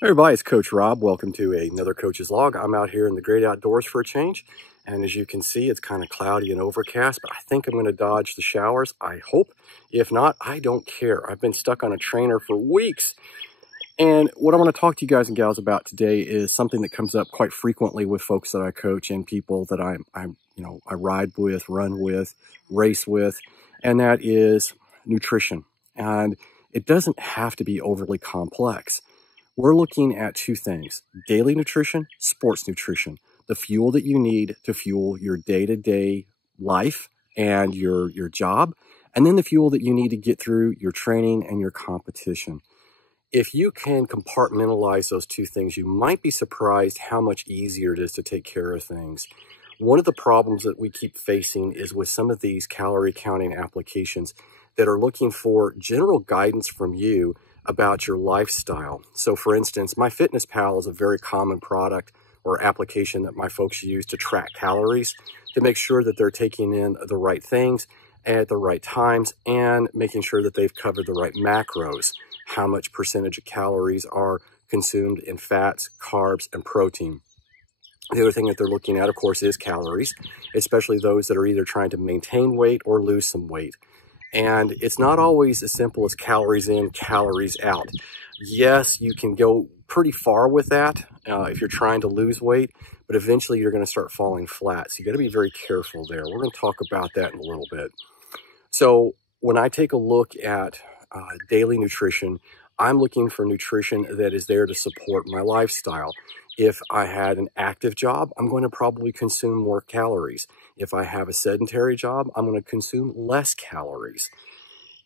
Hey everybody, it's Coach Rob. Welcome to another Coach's Log. I'm out here in the great outdoors for a change. And as you can see, it's kind of cloudy and overcast, but I think I'm going to dodge the showers. I hope. If not, I don't care. I've been stuck on a trainer for weeks. And what I want to talk to you guys and gals about today is something that comes up quite frequently with folks that I coach and people that I ride with, run with, race with, and that is nutrition. And it doesn't have to be overly complex. We're looking at two things: daily nutrition, sports nutrition, the fuel that you need to fuel your day-to-day life and your job, and then the fuel that you need to get through your training and your competition. If you can compartmentalize those two things, you might be surprised how much easier it is to take care of things. One of the problems that we keep facing is with some of these calorie counting applications that are looking for general guidance from you about your lifestyle. So for instance, MyFitnessPal is a very common product or application that my folks use to track calories, to make sure that they're taking in the right things at the right times and making sure that they've covered the right macros, how much percentage of calories are consumed in fats, carbs, and protein. The other thing that they're looking at, of course, is calories, especially those that are either trying to maintain weight or lose some weight. And it's not always as simple as calories in, calories out. Yes, you can go pretty far with that if you're trying to lose weight, but eventually you're going to start falling flat. So you got to be very careful there. We're going to talk about that in a little bit. So when I take a look at daily nutrition, I'm looking for nutrition that is there to support my lifestyle. If I had an active job, I'm going to probably consume more calories. If I have a sedentary job, I'm going to consume less calories.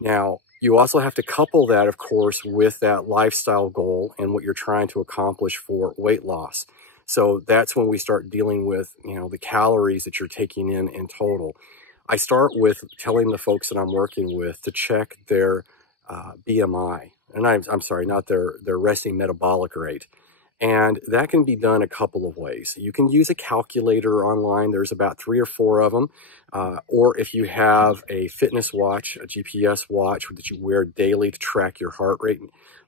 Now, you also have to couple that, of course, with that lifestyle goal and what you're trying to accomplish for weight loss. So that's when we start dealing with, the calories that you're taking in total. I start with telling the folks that I'm working with to check their BMI. And I'm sorry, not their resting metabolic rate. And that can be done a couple of ways. You can use a calculator online. There's about 3 or 4 of them. Or if you have a fitness watch, a GPS watch that you wear daily to track your heart rate,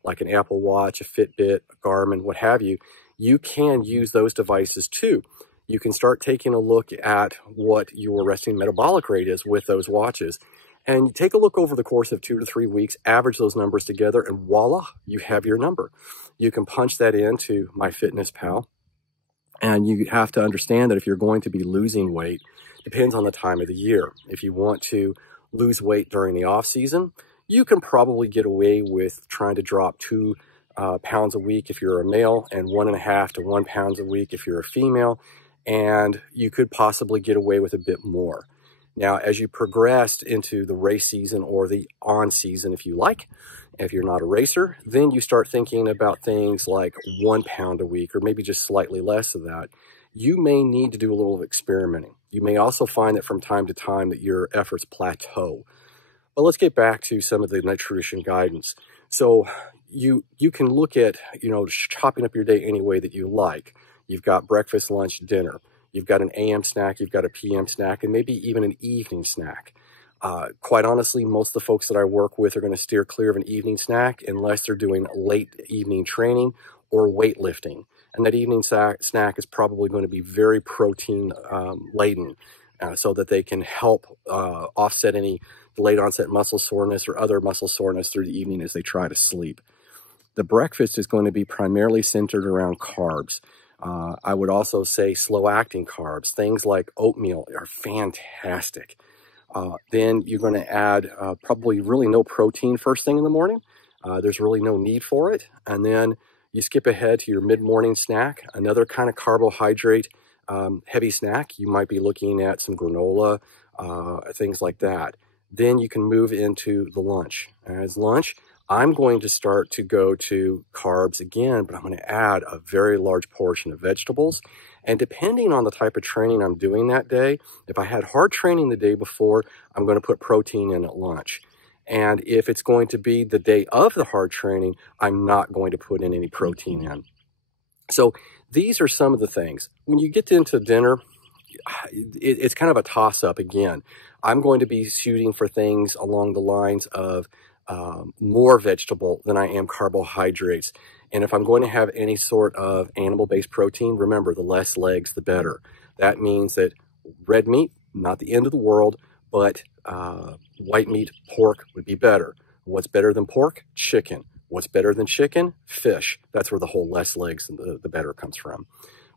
like an Apple Watch, a Fitbit, a Garmin, what have you, you can use those devices too. You can start taking a look at what your resting metabolic rate is with those watches. And you take a look over the course of 2 to 3 weeks, average those numbers together, and voila, you have your number. You can punch that into MyFitnessPal. And you have to understand that if you're going to be losing weight, depends on the time of the year. If you want to lose weight during the off season, you can probably get away with trying to drop 2 pounds a week if you're a male, and 1.5 to 1 pounds a week if you're a female. And you could possibly get away with a bit more. Now, as you progressed into the race season or the on season, if you like, if you're not a racer, then you start thinking about things like 1 pound a week or maybe just slightly less of that. You may need to do a little experimenting. You may also find that from time to time that your efforts plateau. But let's get back to some of the nutrition guidance. So you can look at, chopping up your day any way that you like. You've got breakfast, lunch, dinner. You've got an AM snack, you've got a PM snack, and maybe even an evening snack. Quite honestly, most of the folks that I work with are going to steer clear of an evening snack unless they're doing late evening training or weightlifting. And that evening snack is probably going to be very protein laden so that they can help offset any delayed onset muscle soreness or other muscle soreness through the evening as they try to sleep. The breakfast is going to be primarily centered around carbs. I would also say slow-acting carbs. Things like oatmeal are fantastic. Then you're going to add probably really no protein first thing in the morning. There's really no need for it. And then you skip ahead to your mid-morning snack, another kind of carbohydrate heavy snack. You might be looking at some granola, things like that. Then you can move into the lunch. As lunch, I'm going to start to go to carbs again, but I'm going to add a very large portion of vegetables. And depending on the type of training I'm doing that day, if I had hard training the day before, I'm going to put protein in at lunch. And if it's going to be the day of the hard training, I'm not going to put in any protein in. So these are some of the things. When you get into dinner, it's kind of a toss-up again. I'm going to be shooting for things along the lines of more vegetable than I am carbohydrates. And if I'm going to have any sort of animal-based protein, remember, the less legs, the better. That means that red meat, not the end of the world, but white meat, pork would be better. What's better than pork? Chicken. What's better than chicken? Fish. That's where the whole less legs and the better comes from.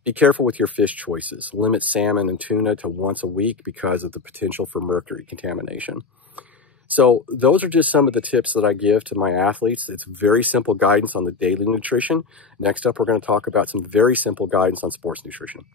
Be careful with your fish choices. Limit salmon and tuna to once a week because of the potential for mercury contamination. So those are just some of the tips that I give to my athletes. It's very simple guidance on the daily nutrition. Next up, we're going to talk about some very simple guidance on sports nutrition.